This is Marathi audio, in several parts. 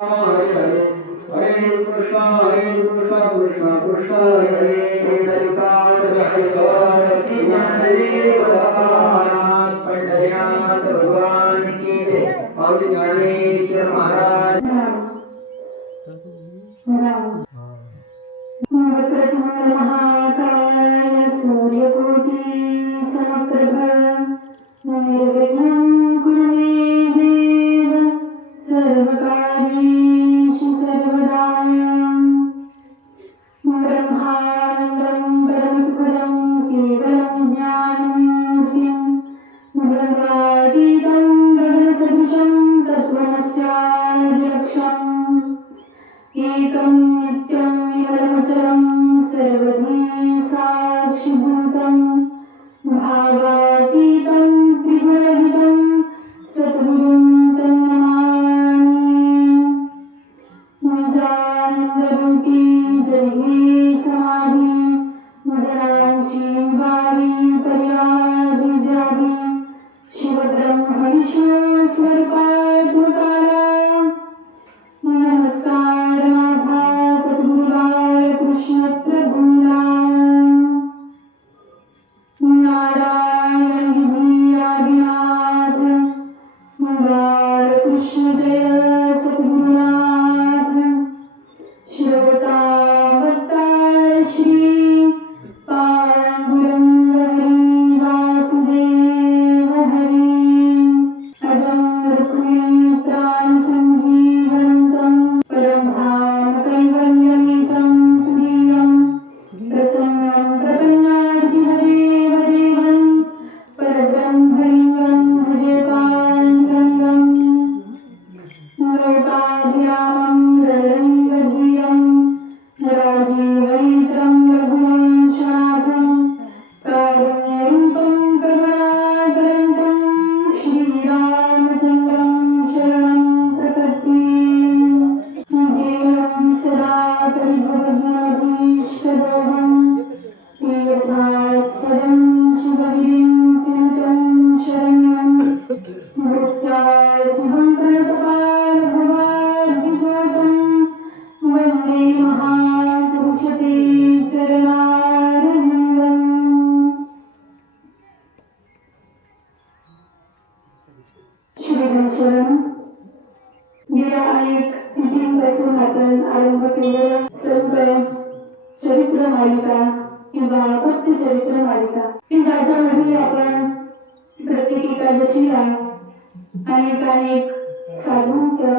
हरे हरे हरे कृष्णा कृष्णा कृष्णा हरे हरे ज्ञानदेव भगवान पंढरीनाथ भगवान की जय। माऊली ज्ञानेश्वर महाराज महाकाय सूर्यकोटि समप्रभ निर्विघ्नं कुरु मे देव सर्वकार्येषु सर्वदा ब्रह्मानन्दं परमसुखदं केवलं ज्ञानमूर्तिं द्वन्द्वातीतं गगनसदृशं तत्त्वमस्यादिलक्ष्यम् एकं नित्यं विमलमचलं सर्वधी साक्षिभूतं भावातीतं त्रिगुणरहितं सद्गुरुं तन्नमामि। निजानन्दरूपी जरिगे समाधी जनांशी वारी पर्यादिव्याधी शिवब्रह्मविष्णु स्वरूपात्मकाला नमस्कार माझा सद्गुरुवार कृष्ण प्रभूला नारायण विधी आदिनाथ बाळ कृष्ण जय सद्गुरुनाथ श्रोता वक्ता श्री पांडुरंग हरी वासुदेव हरी अजं रुक्मी प्राण संजीवनंतं परमधाम कैवल्यमेतं तुरीयं प्रसन्नं प्रपन्नार्तिहरेव देवं परब्रह्मलिङ्गं भजे पाण्डुरङ्गं लोकाभिरामं रणरङ्गधीरं राजीवनेत्रं रघुवंशनाथं कारुण्यरूपं करुणाकरन्तं श्रीरामचन्द्रं शरणं प्रपद्ये देवं सदा परिभवग्नभीष्टदोहं तीर्थास्पदं शिवगिरिं चिन्तं शरण्यं भक्त्यार्थिहं प्रणतपालभवाब्धिपूतं वन्दे महापुरुषते चरणारविन्दम्। श्रीगणेशरण गेल्या अनेक तिथींपासून आपण आरंभ केलेला संत चरित्र मालिका किंवा भक्त चरित्र मालिका की ज्याच्यामध्ये आपण प्रत्येक एकादशीला अनेक साधूंचं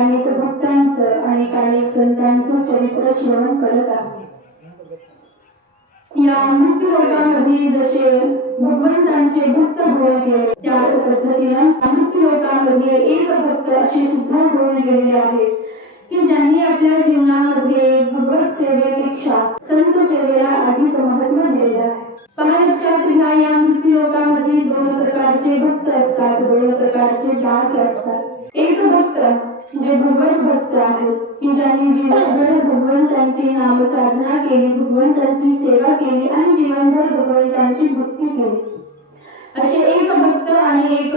अनेक भक्तांचं अनेक संतांचं चरित्र श्रवण करत आहोत। या मृत्यू लोकांमध्ये जसे भगवंतांचे भक्त होऊन गेले त्याच पद्धतीनं मृत्यू लोकांमध्ये एक भक्त असे सुद्धा होऊन गेलेले आहेत की ज्यांनी आपल्या जीवनामध्ये भगवत सेवेपेक्षा संत सेवेला अधिक महत्त्व दिलेले आहे। पहा लक्षात घ्या, या मृत्यू लोकांमध्ये दोन प्रकारचे भक्त असतात, दोन प्रकारचे दास असतात। एक भक्त जे भगवत भक्त आहेत की ज्यांनी जीवनभर भगवंतांची नामसाधना केली, भगवंतांची सेवा केली आणि जीवनभर भगवंतांची भक्ती केली, असे एक भक्त आणि एक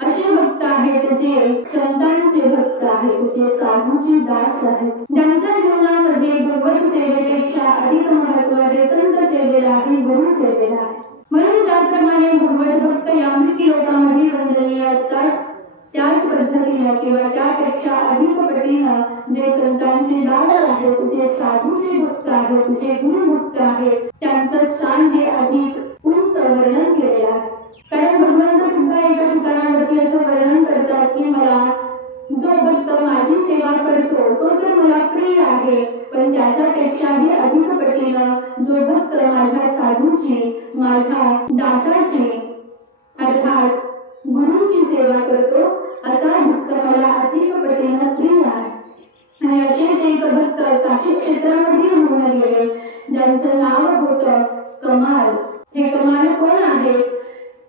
असे भक्त आहेत जे संतांचे भक्त आहेत, जे साधूचे दास आहेत, ज्यांच्या जीवनामध्ये भगवत सेवेपेक्षा अधिक महत्त्व हे संत सेवेला आहे, गुरु सेवेला आहे। म्हणून ज्याप्रमाणे भगवत भक्त या मृत्यू लोकांमध्ये वंदनीय असतात त्याच पद्धतीने किंवा त्यापेक्षा अधिक पटीनं जे संतांचे दास आहेत, जे साधूचे भक्त आहेत, जे गुरुभक्त आहेत त्यांचं स्थान हे अधिक उंच वर्णन केलेलं आहे। कारण भगवंत सुद्धा एका ठिकाणावरती असं वर्णन करतात की मला जो भक्त माझी सेवा करतो तो तर मला प्रिय आहे, पण त्याच्यापेक्षाही अधिक पटीनं जो भक्त माझ्या साधूची माझ्या दासाची अर्थात गुरुची सेवा करतो असा भक्त मला अधिक पटीनं प्रिय आहे। आणि असेच एक भक्त काशी क्षेत्रामध्ये होऊन गेले ज्यांचं नाव होतं कमाल। हे कमाल कोण आहेत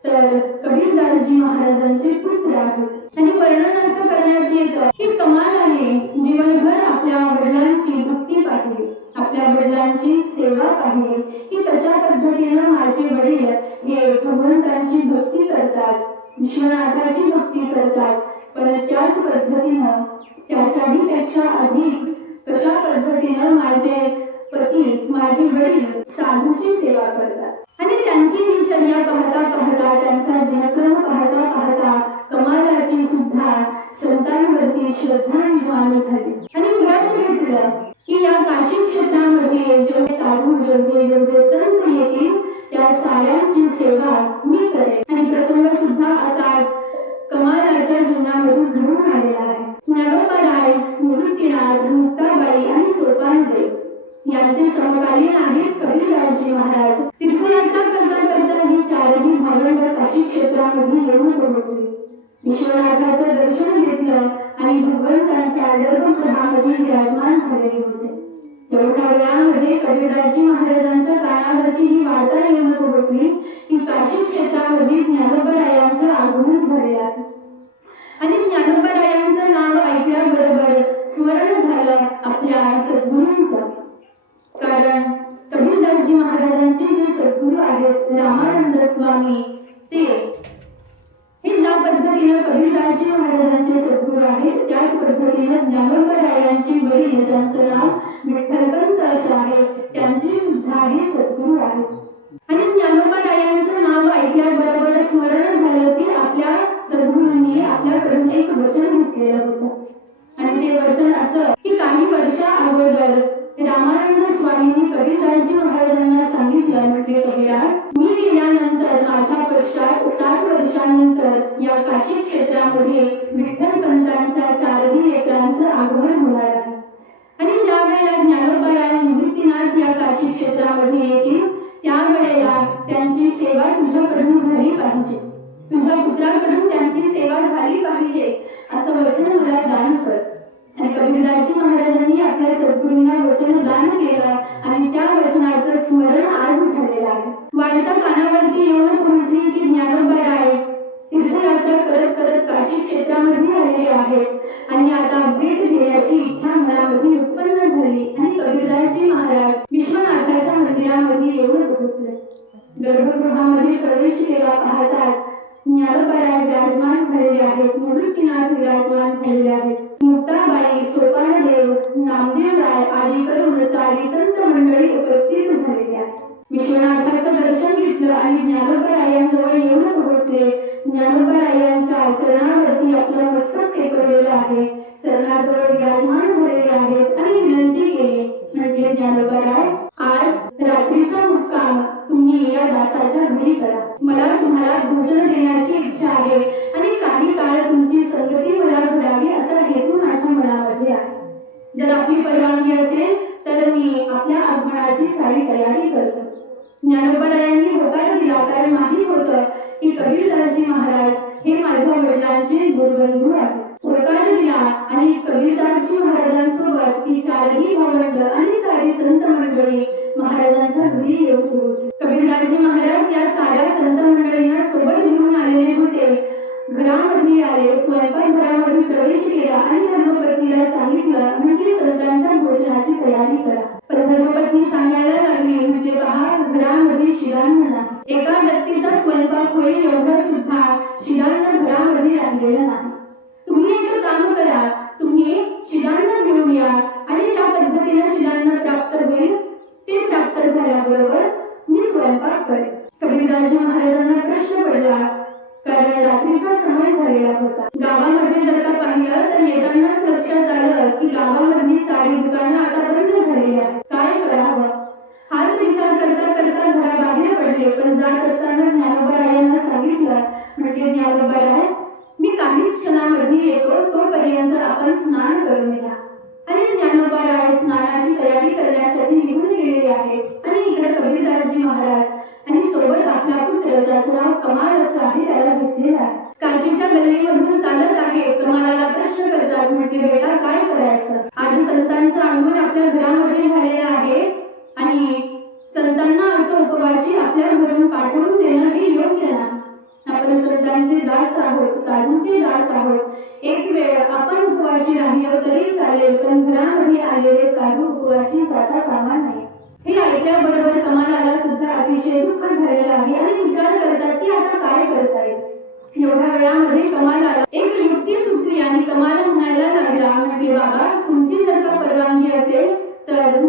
तर कबीरदासजी महाराजांचे पुत्र आहेत। आणि वर्णन असं करण्यात येतं की कमालाने जीवनभर आपल्या वडिलांची भक्ती पाहिली, आपल्या वडिलांची सेवा पाहिली की कशा पद्धतीनं माझे वडील हे भगवंतांची भक्ती करतात, विश्वनाथाची भक्ती करतात, पण त्याच पद्धतीनं त्याच्या माझे पती माझे वडील साधूची सेवा करतात आणि त्यांची दिनचर्या पाहता पाहता त्यांचा दिनक्रम पाहता पाहता कमालाची सुद्धा संतांवरती श्रद्धा निर्माण झाली आणि व्रत घेतलं की या काशी क्षेत्रामध्ये जेवढे साधू जेवढे संत येतील त्या साऱ्यांची सेवा मी करेन आणि प्रसंग सुद्धा असा कमालाच्या जीवनामधून घडून आलेला आहे. ज्ञानोबाराय, निवृत्तीनाथ, मुक्ताबाई आणि सोपानदेव यांचे समकालीन आहेत कबीरदासजी महाराज. तीर्थयात्रा करता करता ही चारही भावंड काशी क्षेत्रामध्ये येऊन पोहोचली. विश्वनाथाचं दर्शन घेतलं आणि भगवंतांच्या गर्भगृहामध्ये विराजमान झालेले होते. तेवढ्या वेळामध्ये कबीरदासजी महाराजांच्या कानावरती ही वार्ता येऊन पोहोचली की काशी क्षेत्रामध्ये ज्ञानोबारायांचं आगमन झालेलं आहे आणि ज्ञानोबारायांचं नाव ऐकल्याबरोबर स्मरण झालं आपल्या सद्गुरूंचं. कारण कबीरदासजी महाराजांचे जे सद्गुरू आहेत रामानंद स्वामी ते हे ज्या पद्धतीनं कबीरदासजी महाराजांचे सद्गुरू आहेत त्याच पद्धतीनं ज्ञानोबारायांची वडील ज्यांचं नाव विठ्ठलपंत असं आहे त्यांचे सुद्धा हे सद्गुरू आहेत आणि ज्ञानोबारायांचं नाव ऐकल्याबरोबर स्मरण झालं की आपल्या सद्गुरूंनी आपल्याकडून एक वचन घेतलेलं होतं आणि ते वचन असं की काही वर्षा अगोदर रामानंद स्वामींनी कबीरदासजी महाराजांना सांगितलं, म्हटले कबीरा, मी गेल्यानंतर माझ्या पश्चात 7 वर्षांनंतर या काशी क्षेत्रामध्ये विठ्ठलपंतांच्या चारही लेकरांचं आगमन होणार आहे आणि ज्या वेळेला ज्ञानोबाराय निवृत्तीनाथ या काशी क्षेत्रामध्ये येतील त्यावेळेला त्यांची सेवा तुझ्याकडून झाली पाहिजे, तुझ्या पुत्राकडून त्यांची सेवा झाली पाहिजे असं वचन मला दान कर. आणि कबीरदासजी महाराजांनी आपल्या सद्गुरूंना वचन दान केलं आणि त्या वचनाचं स्मरण आज झालेलं आहे. वार्ता कानावरती येऊन पोहोचली की ज्ञानोबाराय तीर्थयात्रा करत करत काशी क्षेत्रामध्ये आलेले आहेत आणि आता भेट घेण्याची इच्छा मनामध्ये उत्पन्न झाली आणि कबीरदासजी महाराज विश्वनाथाच्या मंदिरामध्ये येऊन पोहोचले. गर्भगृहामध्ये प्रवेश केला पाहतात ज्ञानोबाराय विराजमान झालेले आहेत, निवृत्तीनाथ विराजमान झालेले आहेत, मुक्ताबाई, सोपानदेव, नामदेवराय आदी करून सारी संत मंडळी उपस्थित झालेली आहेत. विश्वनाथाचं दर्शन घेतलं आणि ज्ञानोबारायांजवळ येऊन पोहोचले. ज्ञानोबारायांच्या चरणावरती आपलं मस्तक टेकवलेलं आहे, चरणाजवळ विराजमान झालेले आहेत आणि विनंती केली, म्हटले ज्ञानोबाराय, आज रात्रीचा मुक्काम तुम्ही या दासाच्या घरी करा. मला तुम्हाला भोजन देण्याची इच्छा आहे आणि काही काळ तुमची संगती मला घडावी असा हेतू माझ्या मनामध्ये आहे. जर आपली परवानगी असेल तर मी आपल्या आगमनाची सारी तयारी करतो. ज्ञानोबारायांनी होकार दिला, कारण माहीत होतं की कबीरदासजी महाराज हे माझ्या वडिलांचे गुरुबंधू आहेत. होकार दिला आणि कबीरदासजी महाराजांसोबत ती चारही भावंड आणि सारी संत मंडळी महाराजांच्या घरी येऊन पोहोचली. कबीरदासजी महाराज या साऱ्या संत मंडळींना सोबत घेऊन आलेले होते. घरामध्ये आले, स्वयंपाकघरामध्ये प्रवेश केला आणि धर्मपत्नीला सांगितलं, म्हणजे संतांच्या भोजनाची तयारी करा. पण धर्मपत्नी सांगायला लागली, म्हणजे पहा घरामध्ये शिरान्न नाही, एका व्यक्तीचा स्वयंपाक होईल एवढं सुद्धा शिरान्न घरामध्ये राहिलेलं नाही. तुम्ही एक काम करा, तुम्ही शिरान्न घेऊन या आणि ज्या पद्धतीने शिरान्न प्राप्त होईल ते प्राप्त झाल्याबरोबर मी स्वयंपाक करेन. कबीरदासजी महाराजांना प्रश्न पडला, कारण रात्रीचा समय झालेला होता. गावामध्ये जर का पाहिलं तर येतानाच लक्षात आलं की गावामधली सारी दुकानं आता बंद झालेली आहेत. काय करावं हाच विचार करता करता घराबाहेर पडले. पण जात असताना ज्ञानोबारायांना सांगितलं, म्हणजे ज्ञानोबाराय, मी काही क्षणामध्ये येतो, तोपर्यंत आपण स्नान करून घ्या. आणि ज्ञानोबाराय स्नानाची तयारी करण्यासाठी निघून गेलेले आहेत आणि इकडे कबीरदासजी महाराज आणि सोबत आपला पुत्र ज्याचं नाव कमाल असं आहे त्याला दिसलेला आहे. काशीच्या गल्लीमधून चालत आहे. कमालाला प्रश्न करतात, म्हणजे बेटा काय करायचं? आज संतांचं आगमन आपल्या घरामध्ये झालेलं आहे आणि संतांना असं उपवासी आपल्या घरून पाठवून देणं हे योग्य नाही. आपण संतांचे दास आहोत, साधूंचे दास आहोत. एक वेळ आपण उपवासी राहिलो तरी चालेल, पण घरामध्ये आलेले साधू उपवासी जाता कामा नये. हे ऐकल्याबरोबर कमालाला सुद्धा अतिशय दुःख झालेलं आहे आणि विचार करतात की आता काय करता येईल. एवढ्या वेळामध्ये कमालाला एक युक्ती सुचली आणि कमाल म्हणायला लागला, म्हटले बाबा, तुमची जर का परवानगी असेल तर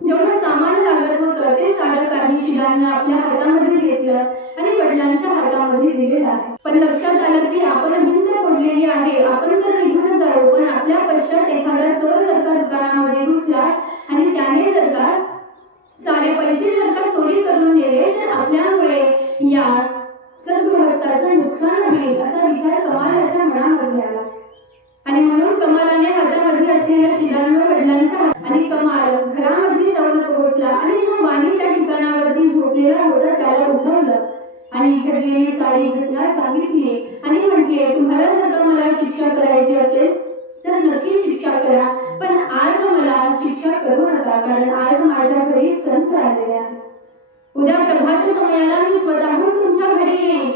जेवढं सामान लागत होतं ते सारं काही शिलांना आपल्या हातामध्ये घेतलं आणि वडिलांच्या हातामध्ये दिलेलं आहे. पण लक्षात आलं की आपण भिंत फोडलेली आहे, आपण तर निघून जाऊ, पण आपल्या पश्चात एखादा चोर जर का दुकानामध्ये घुसला आणि त्याने जर का सारे पैसे जर का चोरी करून नेले तर आपल्यामुळे या सद्गृहस्थाचं नुकसान होईल असा विचार कमाल याच्या मनामध्ये आला. आणि म्हणून कमालाने हातामध्ये असलेल्या शिलांवर वडिलांचा आणि कमाल घरामध्ये जाऊन पोहोचला आणि जो वाणी त्या ठिकाणावरती झोपलेला होता त्याला उठवलं आणि घडलेली सारी घटना सांगितली आणि म्हटले, तुम्हाला जर का मला शिक्षा करायची असेल तर नक्की शिक्षा करा, पण आज मला शिक्षा करू नका, कारण आज माझ्या घरी संत आलेले आहेत. उद्या प्रभात समयाला मी स्वतःहून तुमच्या घरी येईन